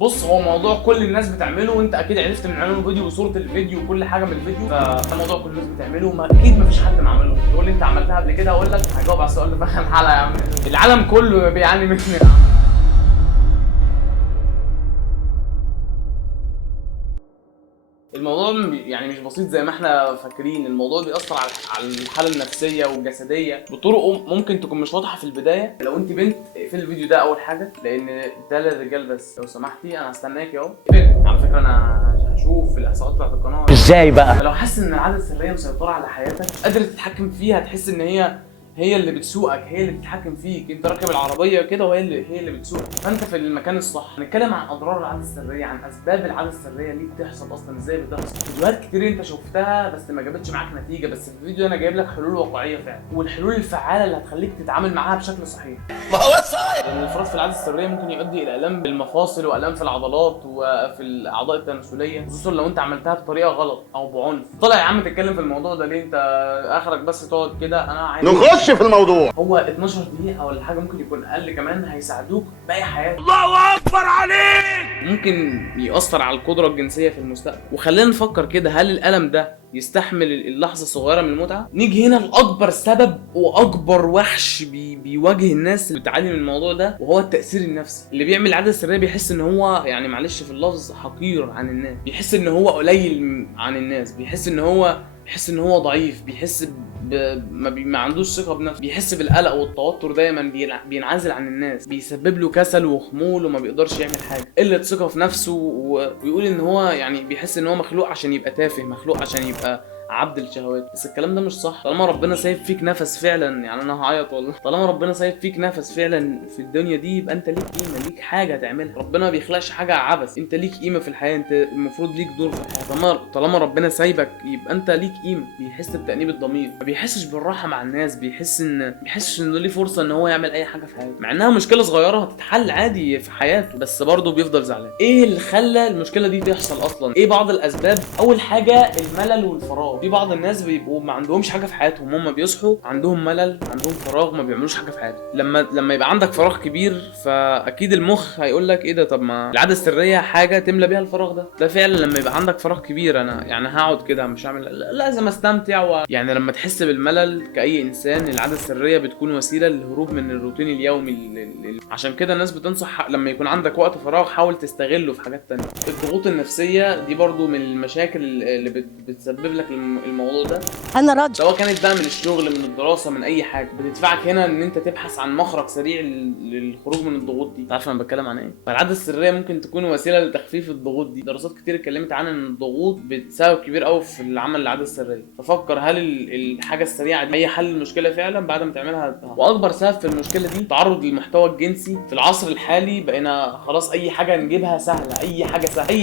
بص، هو موضوع كل الناس بتعمله، وانت اكيد عرفت من عنوان الفيديو وصوره الفيديو وكل حاجه من الفيديو. فده موضوع كل الناس بتعمله، ما اكيد مفيش حد ما عمله. تقول لي انت عملتها قبل كده، اقول لك هجاوب على السؤال ده في اخر الحلقه. يا عم العالم كله بيعاني مني يا عم. الموضوع يعني مش بسيط زي ما احنا فاكرين. الموضوع بيأثر على الحاله النفسيه والجسديه بطرق ممكن تكون مش واضحه في البدايه. لو انت بنت اقفلي الفيديو ده اول حاجه، لان ده للرجال بس. لو سمحتي انا هستناك اهو. على فكره انا هشوف الاحصاءات بتاعت القناه. ازاي بقى؟ لو حاسس ان العاده السريه مسيطره على حياتك، قادر تتحكم فيها، تحس ان هي اللي بتسوقك، هي اللي بتتحكم فيك، انت راكب العربيه كده وهي اللي بتسوقك، فانت في المكان الصح. هنتكلم عن اضرار العاده السريه، عن اسباب العاده السريه ليه بتحصل اصلا، ازاي بتحصل. فيديوهات كتير انت شفتها بس ما جابتش معاك نتيجه، بس في الفيديو انا جايب لك حلول واقعيه فعلا، والحلول الفعاله اللي هتخليك تتعامل معاها بشكل صحيح. ما هو صحيح. لان الافراط في العاده السريه ممكن يؤدي الى الام بالمفاصل والام في العضلات وفي الاعضاء التناسليه، خصوصا لو انت عملتها بطريقه غلط او بعنف. طلع يا عم تتكلم في الموضوع ده ليه؟ انت اخرك بس تقعد كده. انا عايز نخش في الموضوع. هو 12 دقيقة ولا حاجة، ممكن يكون أقل كمان، هيساعدوك باقي حياتك. الله اكبر عليك. ممكن يأثر على القدرة الجنسية في المستقبل. وخلينا نفكر كده، هل الألم ده يستحمل اللحظة الصغيرة من المتعة؟ نيجي هنا لأكبر سبب وأكبر وحش بيواجه الناس اللي بتعاني من الموضوع ده، وهو التأثير النفسي. اللي بيعمل العادة السرية بيحس إن هو، يعني معلش في اللفظ، حقير عن الناس، بيحس إن هو قليل عن الناس، بيحس إن هو ضعيف، بيحس ما عندوش ثقه بنفسه، بيحس بالقلق والتوتر دايما، بينعزل عن الناس، بيسبب له كسل وخمول وما بيقدرش يعمل حاجه، قله ثقه في نفسه، ويقول ان هو يعني بيحس ان هو مخلوق عشان يبقى تافه، مخلوق عشان يبقى عبد الشهوات. بس الكلام ده مش صح. طالما ربنا سايب فيك نفس فعلا، يعني انا هعيط والله، طالما ربنا سايب فيك نفس فعلا في الدنيا دي، يبقى انت ليك قيمه، ليك حاجه تعملها. ربنا ما بيخلقش حاجه عبث، انت ليك قيمه في الحياه، انت المفروض ليك دور في الحياه. طالما ربنا سايبك، يبقى انت ليك قيمه. بيحس بتأنيب الضمير، ما بيحسش بالراحه مع الناس، بيحسش انه ليه فرصه ان هو يعمل اي حاجه في حياته، مع انها مشكله صغيره هتتحل عادي في حياته، بس برضه بيفضل زعلان. ايه اللي خلى المشكله دي تحصل اصلا؟ ايه بعض الاسباب؟ اول حاجه الملل والفراغ. في بعض الناس بيبقوا ما عندهمش حاجه في حياتهم، هم بيصحوا عندهم ملل، عندهم فراغ، ما بيعملوش حاجه في حياتهم. لما يبقى عندك فراغ كبير، فاكيد المخ هيقول لك ايه ده؟ طب ما العاده السريه حاجه تملى بيها الفراغ ده فعلا. لما يبقى عندك فراغ كبير، انا يعني هقعد كده مش هعمل، لازم استمتع يعني لما تحس بالملل كاي انسان، العاده السريه بتكون وسيله للهروب من الروتين اليومي. عشان كده الناس بتنصح لما يكون عندك وقت فراغ حاول تستغله في حاجات تانية. الضغوط النفسيه دي برضو من المشاكل اللي بتسبب لك الموضوع ده. انا راجل، سواء كانت بقى من الشغل، من الدراسه، من اي حاجه، بتدفعك هنا ان انت تبحث عن مخرج سريع للخروج من الضغوط دي. عارف انا بتكلم عن ايه؟ فالعاده السريه ممكن تكون وسيله لتخفيف الضغوط دي. دراسات كتير اتكلمت عن ان الضغوط بتسبب كبير قوي في العمل العاده السريه. ففكر، هل الحاجه السريعه دي هي حل المشكله فعلا بعد ما تعملها؟ واكبر سبب في المشكله دي تعرض للمحتوى الجنسي. في العصر الحالي بقينا خلاص اي حاجه نجيبها سهله، اي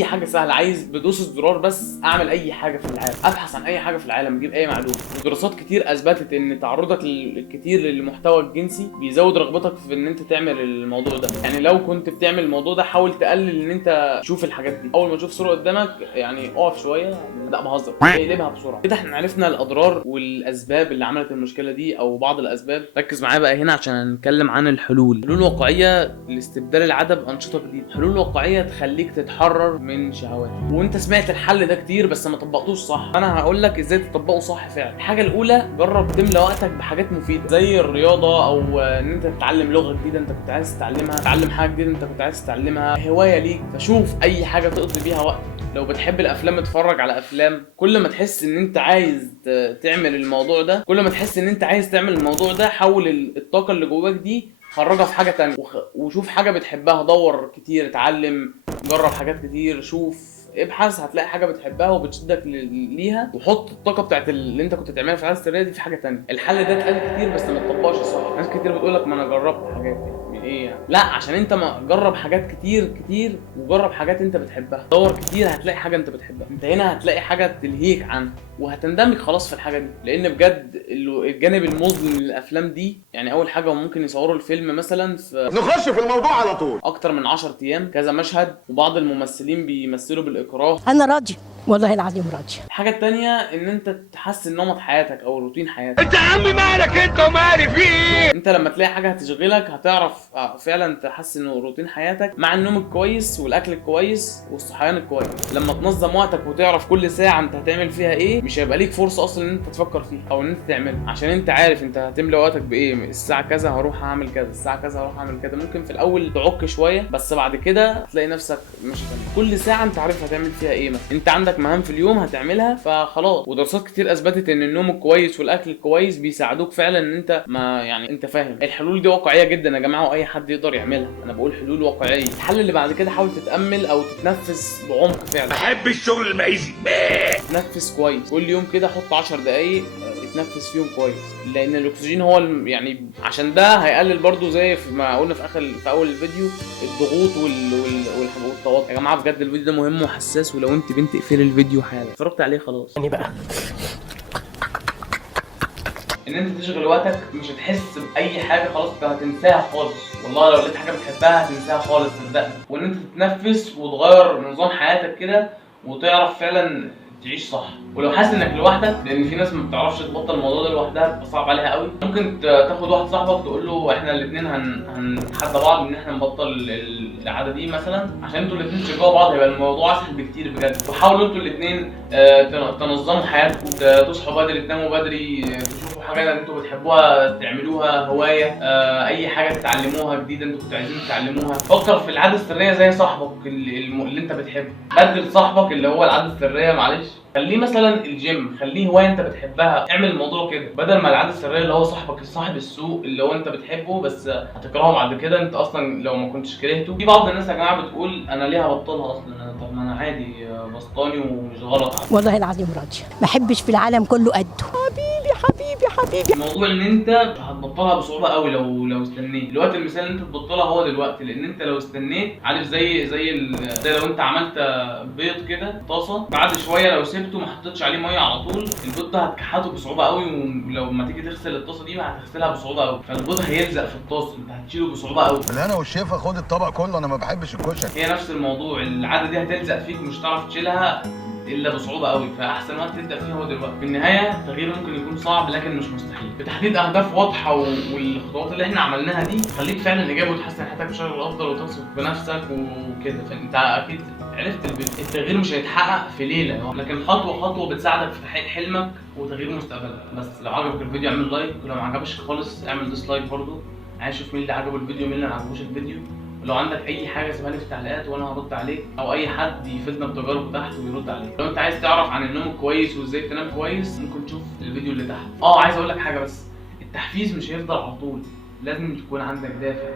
حاجه سهله، عايز بدوس الزرار بس اعمل اي حاجه في العالم، ابحث عن اي حاجه في العالم، اجيب اي معلومه. ودراسات كتير اثبتت ان تعرضك الكتير للمحتوى الجنسي بيزود رغبتك في ان انت تعمل الموضوع ده. يعني لو كنت بتعمل الموضوع ده، حاول تقلل ان انت تشوف الحاجات دي. اول ما تشوف صوره قدامك يعني اقف شويه، لا بهزر، اقلبها بسرعه كده. احنا عرفنا الاضرار والاسباب اللي عملت المشكله دي، او بعض الاسباب. ركز معايا بقى هنا عشان نتكلم عن الحلول. حلول واقعيه لاستبدال العاده بانشطه جديده، حلول واقعيه تخليك تتحرر من شهواتك. وانت سمعت الحل ده كتير بس ما طبقتوش صح، انا هقول لك ازاي تطبقه صح فعلا. الحاجه الاولى، جرب تملى وقتك بحاجات مفيده، زي الرياضه، او ان انت تتعلم لغه جديده انت كنت عايز تتعلمها، تتعلم حاجه جديده انت كنت عايز تتعلمها، هوايه ليك. فشوف اي حاجه تقضي بيها وقت. لو بتحب الافلام اتفرج على افلام. كل ما تحس ان انت عايز تعمل الموضوع ده، كل ما تحس ان انت عايز تعمل الموضوع ده، حول الطاقه اللي جواك دي خرجها في حاجه تانية، وشوف حاجه بتحبها، دور كتير، اتعلم، جرب حاجات كتير، شوف، ابحث، هتلاقي حاجه بتحبها وبتشدك ليها، وحط الطاقه بتاعت اللي انت كنت تعملها في العاده السريه دي في حاجه تانية. الحل ده اتقال كتير بس ما اتطبقش صح. ناس كتير بتقول لك ما انا جربت حاجات من ايه يعني؟ لا، عشان انت ما جرب حاجات كتير وجرب حاجات انت بتحبها، دور كتير، هتلاقي حاجه انت بتحبها. انت هنا هتلاقي حاجه تلهيك عنها، وهتندمج خلاص في الحاجه دي. لان بجد الجانب المظلم للافلام دي، يعني اول حاجه ممكن يصوروا الفيلم مثلا في نخش في الموضوع على طول. اكتر من 10 ايام، كذا مشهد، وبعض الممثلين بيمثلوا بالاكراه. انا راجل، والله العظيم راجل. الحاجه التانية ان انت تحسن نمط حياتك او روتين حياتك. انت يا عم مالك انت ومالي فيه؟ انت لما تلاقي حاجه هتشغلك، هتعرف فعلا تحسن روتين حياتك مع النوم الكويس والاكل الكويس والصحيان الكويس. لما تنظم وقتك وتعرف كل ساعه انت هتعمل فيها ايه، مش هيبقى ليك فرصه اصلا ان انت تفكر فيها او ان انت تعملها، عشان انت عارف انت هتملى وقتك بايه. الساعه كذا هروح اعمل كذا، الساعه كذا هروح اعمل كذا. ممكن في الاول تعك شويه بس بعد كده هتلاقي نفسك ماشي تمام. كل ساعه انت عارف هتعمل فيها ايه. مثلا انت عندك مهام في اليوم هتعملها فخلاص. ودراسات كتير اثبتت ان النوم الكويس والاكل الكويس بيساعدوك فعلا ان انت ما يعني انت فاهم. الحلول دي واقعيه جدا يا جماعه واي حد يقدر يعملها. انا بقول حلول واقعيه. الحل اللي بعد كده حاول تتامل او تتنفس بعمق فعلا. بحب الشغل المعيزي. تنفس كويس كل يوم كده، حط 10 دقايق اتنفس فيهم كويس، لان الاكسجين هو يعني عشان ده هيقلل برضو زي ما قلنا في اول الفيديو الضغوط والتوتر. يا جماعه بجد الفيديو ده مهم وحساس، ولو انت بنت اقفلي الفيديو حالا. اتفرجت عليه خلاص يعني بقى ان انت تشغل وقتك مش هتحس باي حاجه، خلاص انت هتنساها خالص. والله لو لقيت حاجه بتحبها هتنساها خالص صدقني. وان انت تتنفس وتغير نظام حياتك كده وتعرف فعلا تعيش صح. ولو حاسس انك لوحدك، لان في ناس ما بتعرفش تبطل الموضوع ده لوحدها، بيبقى صعب عليها قوي، ممكن تاخد واحد صاحبك تقول له احنا الاثنين هنتحدى بعض ان احنا نبطل العاده دي مثلا، عشان انتوا الاثنين تشجعوا بعض، هيبقى الموضوع اسهل بكتير بجد. وحاولوا انتوا الاثنين تنظموا حياتكم، تصحوا بدري، تناموا بدري، تشوفوا حاجه انتوا بتحبوها تعملوها، هوايه، اي حاجه تتعلموها جديده انتوا كنتوا عايزين تتعلموها. فكر في العاده السريه زي صاحبك اللي انت بتحبه. بدل صاحبك اللي هو العاده السريه معلش، خليه مثلا الجيم، خليه هوايه انت بتحبها. اعمل الموضوع كده بدل ما العاده السريه اللي هو صاحبك صاحب السوق اللي هو انت بتحبه بس هتكرهه بعد كده انت اصلا لو ما كنتش كرهته. في بعض الناس يا جماعه بتقول انا ليه هبطلها اصلا، طب ما انا عادي بسطاني ومش غلط عادي. والله العظيم راضية، ما احبش في العالم كله قده. حبيبي حبيبي حبيبي. الموضوع ان انت هتبطلها بصعوبه قوي لو استنيت. الوقت المثالي ان انت تبطلها هو دلوقتي، لان انت لو استنيت عارف زي لو انت عملت بيض كده طاسه، بعد شويه لو سبته ما حطيتش عليه ميه على طول، البيض ده هتكحته بصعوبه قوي، ولو ما تيجي تغسل الطاسه دي هتغسلها بصعوبه قوي، فالبيض هيلزق في الطاسه، انت هتشيله بصعوبه قوي. انا والشيفه خد الطبق كله، انا ما بحبش الكشري. هي نفس الموضوع، العاده دي هتلزق فيك مش هتعرف تشيلها الا بصعوبه قوي، فاحسن وقت تبدا فيه هو دلوقتي. في النهايه التغيير ممكن يكون صعب لكن مش مستحيل. بتحديد اهداف واضحه والخطوات اللي احنا عملناها دي خليك فعلا ايجابي وتحسن حياتك بشكل افضل وتثق بنفسك وكده. فانت اكيد عرفت التغيير مش هيتحقق في ليله، لكن خطوه خطوه بتساعدك في تحقيق حلمك وتغيير مستقبلك. بس لو عجبك الفيديو اعمل لايك، ولو ما عجبش خالص اعمل ديسلايك برضو. عايز اشوف مين اللي عجبه الفيديو ومين اللي ما عجبوش الفيديو. ولو عندك اي حاجه سيبها لي في التعليقات وانا هرد عليك، او اي حد يفيدنا بتجاربه تحت ويرد عليك. لو انت عايز تعرف عن النوم الكويس وازاي تنام كويس ممكن تشوف الفيديو اللي تحت. عايز اقول لك حاجه بس، التحفيز مش هيفضل على طول، لازم تكون عندك دافع.